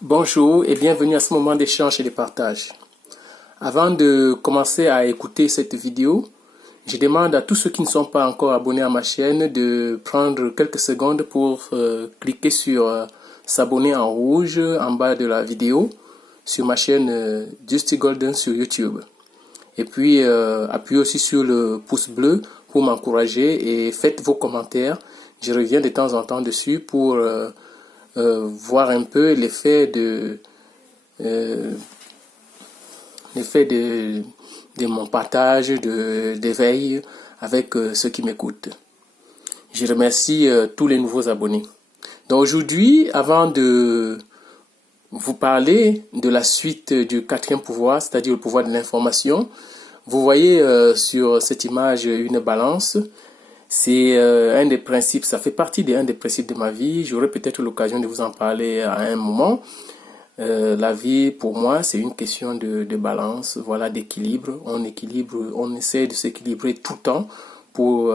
Bonjour et bienvenue à ce moment d'échange et de partage. Avant de commencer à écouter cette vidéo, je demande à tous ceux qui ne sont pas encore abonnés à ma chaîne de prendre quelques secondes pour cliquer sur s'abonner en rouge en bas de la vidéo sur ma chaîne Justy Golden sur YouTube. Et puis appuyez aussi sur le pouce bleu pour m'encourager et faites vos commentaires. Je reviens de temps en temps dessus pour voir un peu l'effet de mon partage d'éveil avec ceux qui m'écoutent. Je remercie tous les nouveaux abonnés. Donc aujourd'hui, avant de vous parler de la suite du quatrième pouvoir, c'est-à-dire le pouvoir de l'information, vous voyez sur cette image une balance. C'est un des principes, ça fait partie d'un des principes de ma vie. J'aurai peut-être l'occasion de vous en parler à un moment. La vie, pour moi, c'est une question de balance, voilà, d'équilibre. On essaie de s'équilibrer tout le temps pour,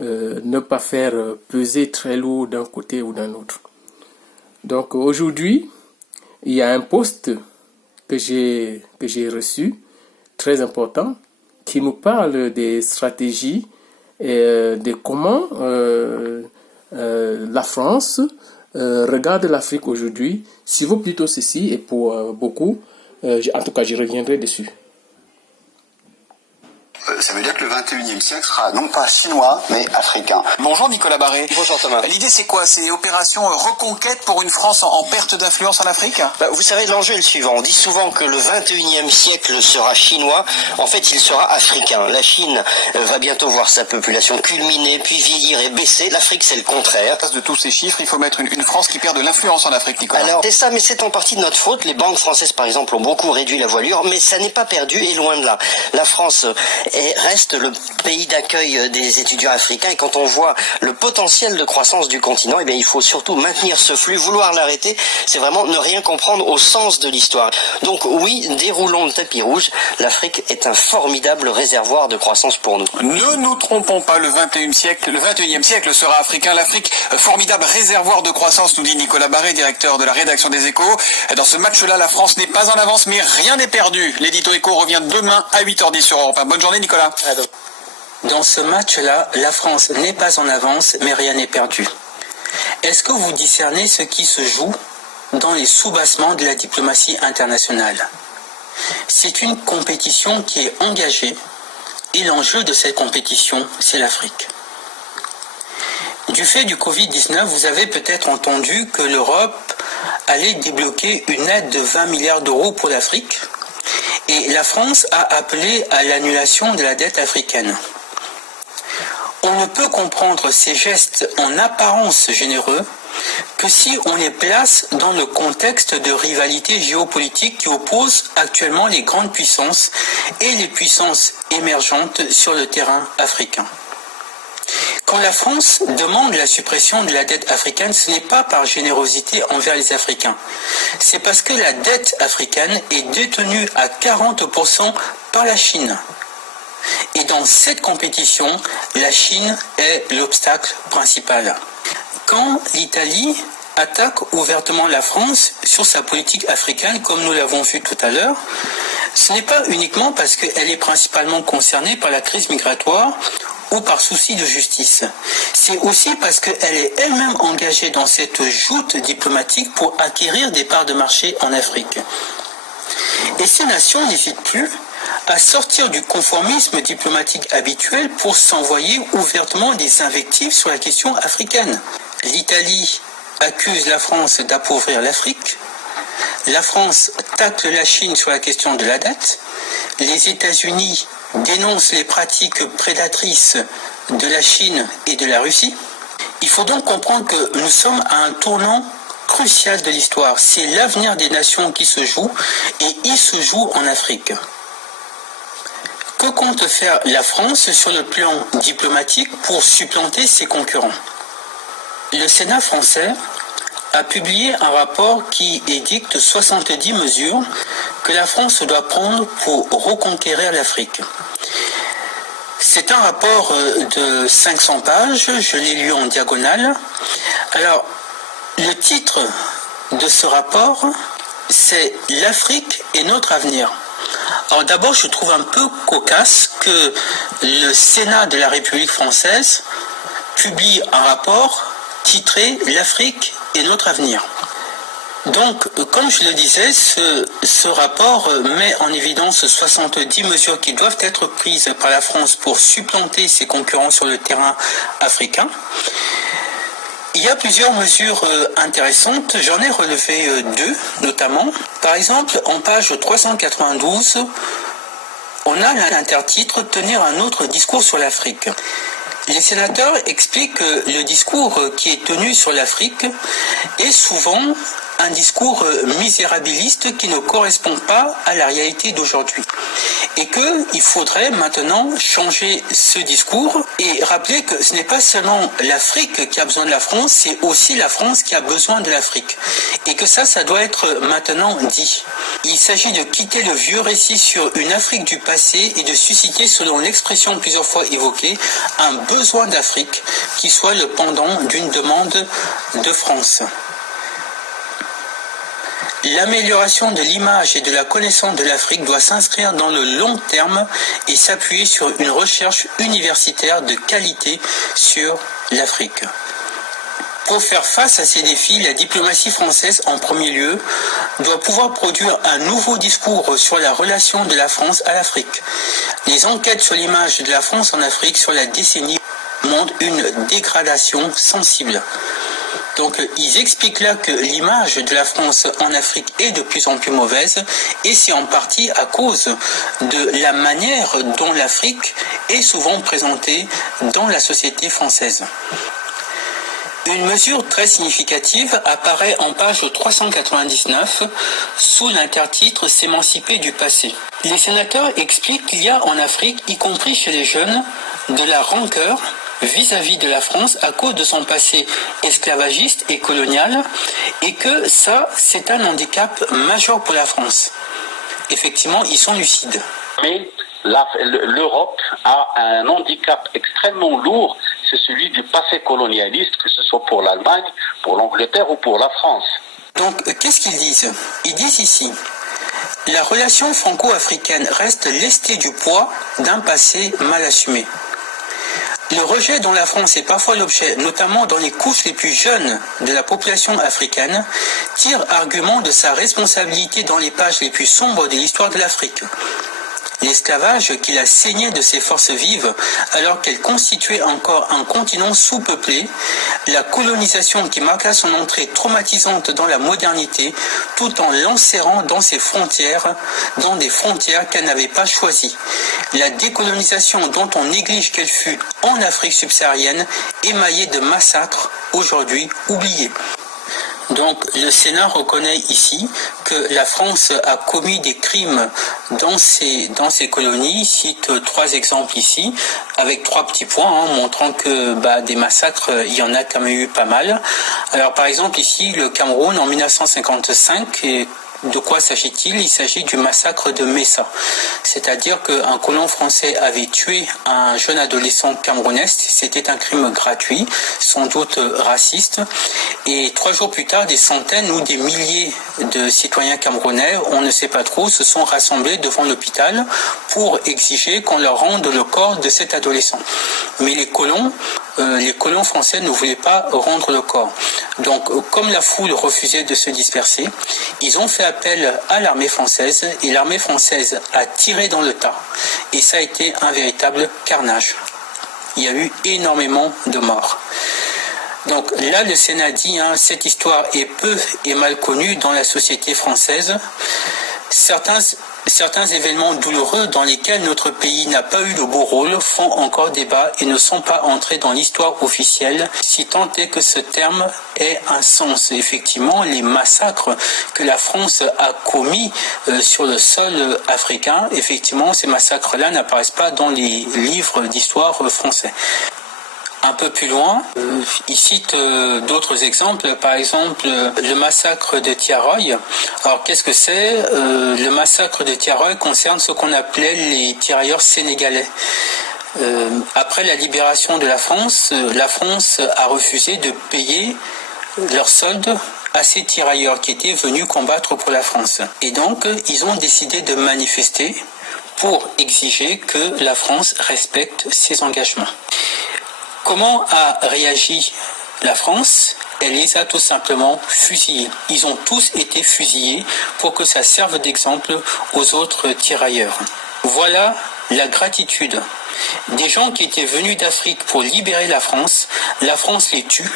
ne pas faire peser très lourd d'un côté ou d'un autre. Donc aujourd'hui, il y a un post que j'ai reçu, très important, qui nous parle des stratégies et de comment la France regarde l'Afrique aujourd'hui. Si vaut plutôt ceci, et pour beaucoup, en tout cas je reviendrai dessus. Ça veut dire que le 21e siècle sera non pas chinois, mais africain. Bonjour Nicolas Barré. Bonjour Thomas. L'idée c'est quoi? C'est opération reconquête pour une France en perte d'influence en Afrique? Vous savez, l'enjeu est le suivant. On dit souvent que le 21e siècle sera chinois. En fait, il sera africain. La Chine va bientôt voir sa population culminer, puis vieillir et baisser. L'Afrique, c'est le contraire. À place de tous ces chiffres, il faut mettre une France qui perd de l'influence en Afrique, Nicolas. Alors, c'est ça, mais c'est en partie de notre faute. Les banques françaises, par exemple, ont beaucoup réduit la voilure, mais ça n'est pas perdu et loin de là. La France reste le pays d'accueil des étudiants africains, et quand on voit le potentiel de croissance du continent, eh bien, il faut surtout maintenir ce flux. Vouloir l'arrêter, c'est vraiment ne rien comprendre au sens de l'histoire. Donc oui, déroulons le tapis rouge. L'Afrique est un formidable réservoir de croissance pour nous. Ne nous trompons pas, le 21e siècle sera africain. L'Afrique, formidable réservoir de croissance, nous dit Nicolas Barré, directeur de la rédaction des Échos. Dans ce match-là, la France n'est pas en avance, mais rien n'est perdu. L'édito Écho revient demain à 8h10 sur Europe 1. Bonne journée, Nicolas. Dans ce match-là, la France n'est pas en avance, mais rien n'est perdu. Est-ce que vous discernez ce qui se joue dans les soubassements de la diplomatie internationale? C'est une compétition qui est engagée, et l'enjeu de cette compétition, c'est l'Afrique. Du fait du Covid-19, vous avez peut-être entendu que l'Europe allait débloquer une aide de 20 milliards d'euros pour l'Afrique, et la France a appelé à l'annulation de la dette africaine. On ne peut comprendre ces gestes en apparence généreux que si on les place dans le contexte de rivalité géopolitique qui oppose actuellement les grandes puissances et les puissances émergentes sur le terrain africain. Quand la France demande la suppression de la dette africaine, ce n'est pas par générosité envers les Africains. C'est parce que la dette africaine est détenue à 40% par la Chine. Et dans cette compétition, la Chine est l'obstacle principal. Quand l'Italie attaque ouvertement la France sur sa politique africaine, comme nous l'avons vu tout à l'heure, ce n'est pas uniquement parce qu'elle est principalement concernée par la crise migratoire ou par souci de justice. C'est aussi parce qu'elle est elle-même engagée dans cette joute diplomatique pour acquérir des parts de marché en Afrique. Et ces nations n'hésitent plus à sortir du conformisme diplomatique habituel pour s'envoyer ouvertement des invectives sur la question africaine. L'Italie accuse la France d'appauvrir l'Afrique. La France tacle la Chine sur la question de la dette. Les États-Unis dénoncent les pratiques prédatrices de la Chine et de la Russie. Il faut donc comprendre que nous sommes à un tournant crucial de l'histoire. C'est l'avenir des nations qui se joue, et il se joue en Afrique. Que compte faire la France sur le plan diplomatique pour supplanter ses concurrents? Le Sénat français a publié un rapport qui édicte 70 mesures que la France doit prendre pour reconquérir l'Afrique. C'est un rapport de 500 pages, je l'ai lu en diagonale. Alors, Le titre de ce rapport, c'est « L'Afrique est notre avenir ». Alors d'abord, je trouve un peu cocasse que le Sénat de la République française publie un rapport titré « L'Afrique est notre avenir ». Donc, comme je le disais, ce rapport met en évidence 70 mesures qui doivent être prises par la France pour supplanter ses concurrents sur le terrain africain. Il y a plusieurs mesures intéressantes, j'en ai relevé deux notamment. Par exemple, en page 392, on a l'intertitre « Tenir un autre discours sur l'Afrique ». Les sénateurs expliquent que le discours qui est tenu sur l'Afrique est souvent un discours misérabiliste qui ne correspond pas à la réalité d'aujourd'hui. Et qu'il faudrait maintenant changer ce discours et rappeler que ce n'est pas seulement l'Afrique qui a besoin de la France, c'est aussi la France qui a besoin de l'Afrique. Et que ça doit être maintenant dit. Il s'agit de quitter le vieux récit sur une Afrique du passé et de susciter, selon l'expression plusieurs fois évoquée, un besoin d'Afrique qui soit le pendant d'une demande de France. L'amélioration de l'image et de la connaissance de l'Afrique doit s'inscrire dans le long terme et s'appuyer sur une recherche universitaire de qualité sur l'Afrique. Pour faire face à ces défis, la diplomatie française, en premier lieu, doit pouvoir produire un nouveau discours sur la relation de la France à l'Afrique. Les enquêtes sur l'image de la France en Afrique sur la décennie montrent une dégradation sensible. Donc ils expliquent là que l'image de la France en Afrique est de plus en plus mauvaise et c'est en partie à cause de la manière dont l'Afrique est souvent présentée dans la société française. Une mesure très significative apparaît en page 399 sous l'intertitre « S'émanciper du passé ». Les sénateurs expliquent qu'il y a en Afrique, y compris chez les jeunes, de la rancœur vis-à-vis de la France à cause de son passé esclavagiste et colonial et que ça, c'est un handicap majeur pour la France. Effectivement, ils sont lucides. Mais l'Europe a un handicap extrêmement lourd, c'est celui du passé colonialiste, que ce soit pour l'Allemagne, pour l'Angleterre ou pour la France. Donc, qu'est-ce qu'ils disent ? Ils disent ici, la relation franco-africaine reste lestée du poids d'un passé mal assumé. Le rejet dont la France est parfois l'objet, notamment dans les couches les plus jeunes de la population africaine, tire argument de sa responsabilité dans les pages les plus sombres de l'histoire de l'Afrique. L'esclavage qu'il a saigné de ses forces vives alors qu'elle constituait encore un continent sous-peuplé, la colonisation qui marqua son entrée traumatisante dans la modernité tout en l'enserrant dans ses frontières, dans des frontières qu'elle n'avait pas choisies. La décolonisation dont on néglige qu'elle fut en Afrique subsaharienne, émaillée de massacres aujourd'hui oubliés. Donc le Sénat reconnaît ici que la France a commis des crimes dans ses colonies. Il cite 3 exemples ici, avec 3 petits points, montrant que des massacres, il y en a quand même eu pas mal. Alors par exemple ici, le Cameroun en 1955, et de quoi s'agit-il ? Il s'agit du massacre de Messa. C'est-à-dire qu'un colon français avait tué un jeune adolescent camerounais. C'était un crime gratuit, sans doute raciste. Et 3 jours plus tard, des centaines ou des milliers de citoyens camerounais, on ne sait pas trop, se sont rassemblés devant l'hôpital pour exiger qu'on leur rende le corps de cet adolescent. Mais les colons français ne voulaient pas rendre le corps. Donc, comme la foule refusait de se disperser, ils ont fait appel à l'armée française et l'armée française a tiré dans le tas. Et ça a été un véritable carnage. Il y a eu énormément de morts. Donc là, le Sénat dit, cette histoire est peu et mal connue dans la société française. Certains événements douloureux dans lesquels notre pays n'a pas eu le beau rôle font encore débat et ne sont pas entrés dans l'histoire officielle, si tant est que ce terme ait un sens. Effectivement, les massacres que la France a commis sur le sol africain, effectivement, ces massacres-là n'apparaissent pas dans les livres d'histoire français. Un peu plus loin, il cite d'autres exemples, par exemple le massacre de Thiaroye. Alors qu'est-ce que c'est ? Le massacre de Thiaroye concerne ce qu'on appelait les tirailleurs sénégalais. Après la libération de la France a refusé de payer leur solde à ces tirailleurs qui étaient venus combattre pour la France. Et donc, ils ont décidé de manifester pour exiger que la France respecte ses engagements. Comment a réagi la France? Elle les a tout simplement fusillés. Ils ont tous été fusillés pour que ça serve d'exemple aux autres tirailleurs. Voilà la gratitude des gens qui étaient venus d'Afrique pour libérer la France les tue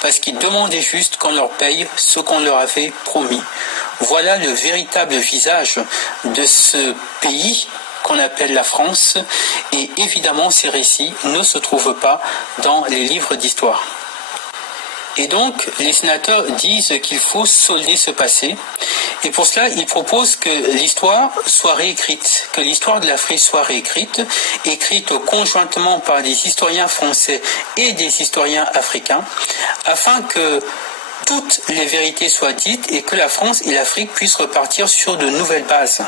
parce qu'ils demandaient juste qu'on leur paye ce qu'on leur avait promis. Voilà le véritable visage de ce pays qu'on appelle la France, et évidemment ces récits ne se trouvent pas dans les livres d'histoire. Et donc, les sénateurs disent qu'il faut solder ce passé. Et pour cela, ils proposent que l'histoire soit réécrite, que l'histoire de l'Afrique soit réécrite, écrite conjointement par des historiens français et des historiens africains, afin que toutes les vérités soient dites et que la France et l'Afrique puissent repartir sur de nouvelles bases.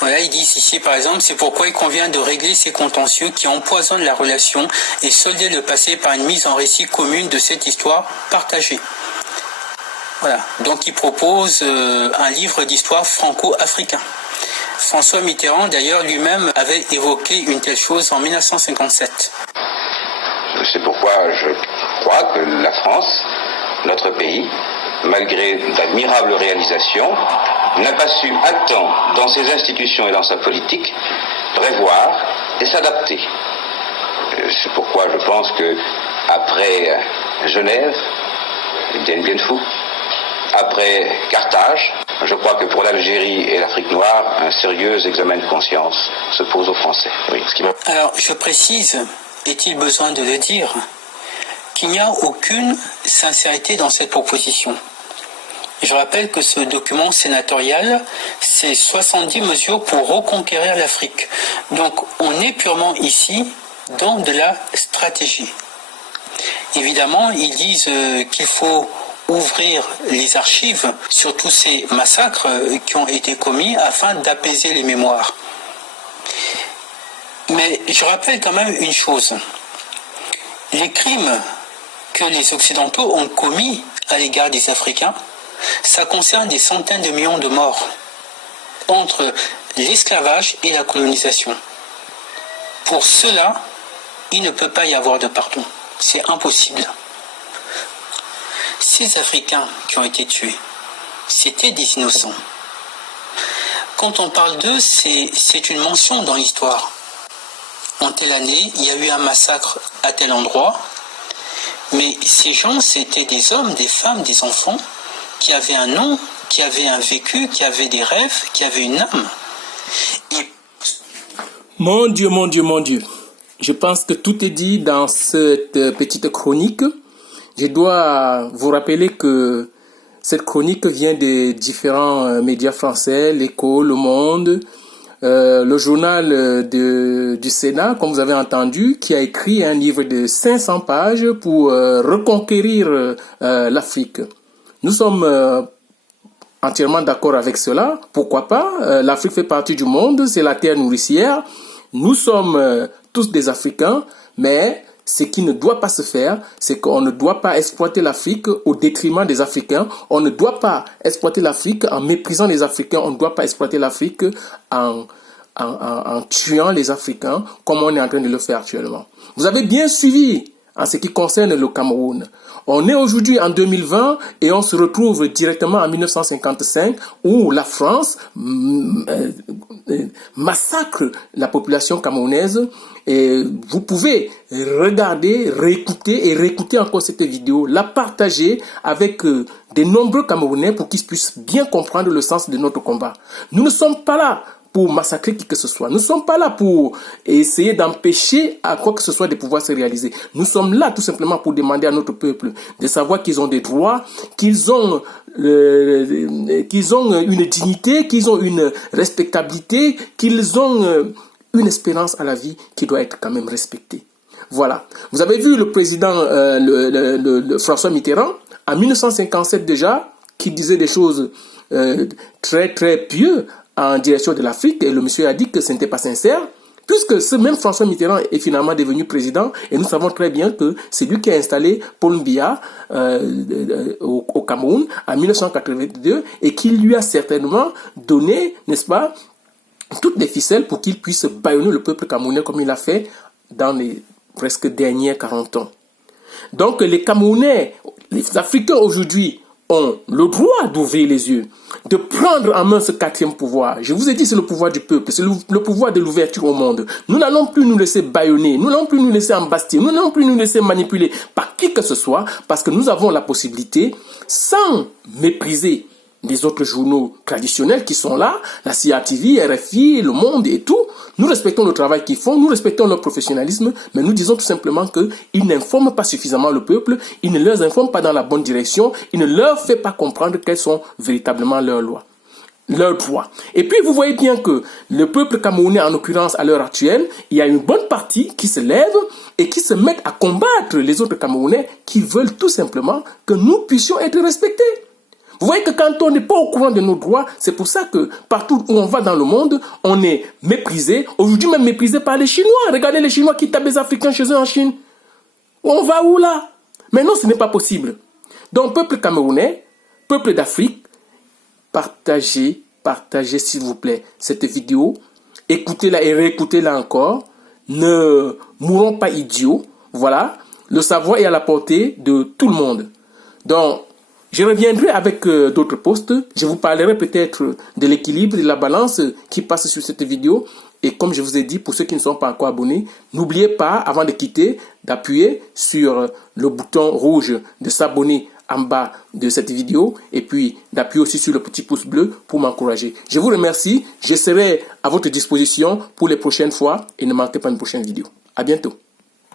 Voilà, ils disent ici par exemple, c'est pourquoi il convient de régler ces contentieux qui empoisonnent la relation et solder le passé par une mise en récit commune de cette histoire partagée. Voilà, donc ils proposent un livre d'histoire franco-africain. François Mitterrand d'ailleurs lui-même avait évoqué une telle chose en 1957. C'est pourquoi je crois que la France, notre pays, malgré d'admirables réalisations, n'a pas su à temps, dans ses institutions et dans sa politique, prévoir et s'adapter. C'est pourquoi je pense que après Genève, Dien Bien Phu, après Carthage, je crois que pour l'Algérie et l'Afrique noire, un sérieux examen de conscience se pose aux Français. Oui, Alors, je précise, est-il besoin de le dire, qu'il n'y a aucune sincérité dans cette proposition. Je rappelle que ce document sénatorial, c'est 70 mesures pour reconquérir l'Afrique. Donc, on est purement ici dans de la stratégie. Évidemment, ils disent qu'il faut ouvrir les archives sur tous ces massacres qui ont été commis afin d'apaiser les mémoires. Mais je rappelle quand même une chose. Les crimes que les Occidentaux ont commis à l'égard des Africains, ça concerne des centaines de millions de morts entre l'esclavage et la colonisation. Pour cela, il ne peut pas y avoir de pardon. C'est impossible. Ces Africains qui ont été tués, c'était des innocents. Quand on parle d'eux, c'est une mention dans l'histoire. En telle année, il y a eu un massacre à tel endroit, mais ces gens, c'était des hommes, des femmes, des enfants, qui avaient un nom, qui avaient un vécu, qui avaient des rêves, qui avaient une âme. Et... Mon Dieu, mon Dieu, mon Dieu. Je pense que tout est dit dans cette petite chronique. Je dois vous rappeler que cette chronique vient des différents médias français, l'Écho, Le Monde, le journal du Sénat, comme vous avez entendu, qui a écrit un livre de 500 pages pour reconquérir l'Afrique. Nous sommes entièrement d'accord avec cela. Pourquoi pas? L'Afrique fait partie du monde, c'est la terre nourricière. Nous sommes tous des Africains, mais ce qui ne doit pas se faire, c'est qu'on ne doit pas exploiter l'Afrique au détriment des Africains. On ne doit pas exploiter l'Afrique en méprisant les Africains. On ne doit pas exploiter l'Afrique en tuant les Africains, comme on est en train de le faire actuellement. Vous avez bien suivi en ce qui concerne le Cameroun. On est aujourd'hui en 2020 et on se retrouve directement en 1955 où la France massacre la population camerounaise. Et vous pouvez regarder, réécouter et réécouter encore cette vidéo, la partager avec de nombreux Camerounais pour qu'ils puissent bien comprendre le sens de notre combat. Nous ne sommes pas là pour massacrer qui que ce soit. Nous ne sommes pas là pour essayer d'empêcher à quoi que ce soit de pouvoir se réaliser. Nous sommes là tout simplement pour demander à notre peuple de savoir qu'ils ont des droits, qu'ils ont une dignité, qu'ils ont une respectabilité, qu'ils ont une espérance à la vie qui doit être quand même respectée. Voilà. Vous avez vu le président François Mitterrand, en 1957 déjà, qui disait des choses très très pieuses en direction de l'Afrique, et le monsieur a dit que ce n'était pas sincère, Puisque ce même François Mitterrand est finalement devenu président, et nous savons très bien que c'est lui qui a installé Paul Biya au Cameroun en 1982 et qui lui a certainement donné, n'est-ce pas, toutes les ficelles pour qu'il puisse bâillonner le peuple camerounais comme il a fait dans les presque dernières 40 ans. Donc les Camerounais, les Africains aujourd'hui ont le droit d'ouvrir les yeux, de prendre en main ce quatrième pouvoir. Je vous ai dit, c'est le pouvoir du peuple, c'est le pouvoir de l'ouverture au monde. Nous n'allons plus nous laisser bâillonner, nous n'allons plus nous laisser embastiller, nous n'allons plus nous laisser manipuler par qui que ce soit, parce que nous avons la possibilité, sans mépriser les autres journaux traditionnels qui sont là, la CRTV, RFI, Le Monde et tout. Nous respectons le travail qu'ils font, nous respectons leur professionnalisme, mais nous disons tout simplement qu'ils n'informent pas suffisamment le peuple, ils ne leur informent pas dans la bonne direction, ils ne leur font pas comprendre quelles sont véritablement leurs lois, leurs droits. Et puis vous voyez bien que le peuple camerounais, en l'occurrence à l'heure actuelle, il y a une bonne partie qui se lève et qui se mettent à combattre les autres Camerounais qui veulent tout simplement que nous puissions être respectés. Vous voyez que quand on n'est pas au courant de nos droits, c'est pour ça que partout où on va dans le monde, on est méprisé. Aujourd'hui même méprisé par les Chinois. Regardez les Chinois qui tapent les Africains chez eux en Chine. On va où là? Mais non, ce n'est pas possible. Donc, peuple camerounais, peuple d'Afrique, partagez s'il vous plaît cette vidéo. Écoutez-la et réécoutez-la encore. Ne mourons pas idiots. Voilà. Le savoir est à la portée de tout le monde. Donc, je reviendrai avec d'autres posts. Je vous parlerai peut-être de l'équilibre, de la balance qui passe sur cette vidéo. Et comme je vous ai dit, pour ceux qui ne sont pas encore abonnés, n'oubliez pas, avant de quitter, d'appuyer sur le bouton rouge de s'abonner en bas de cette vidéo. Et puis d'appuyer aussi sur le petit pouce bleu pour m'encourager. Je vous remercie. Je serai à votre disposition pour les prochaines fois. Et ne manquez pas une prochaine vidéo. À bientôt.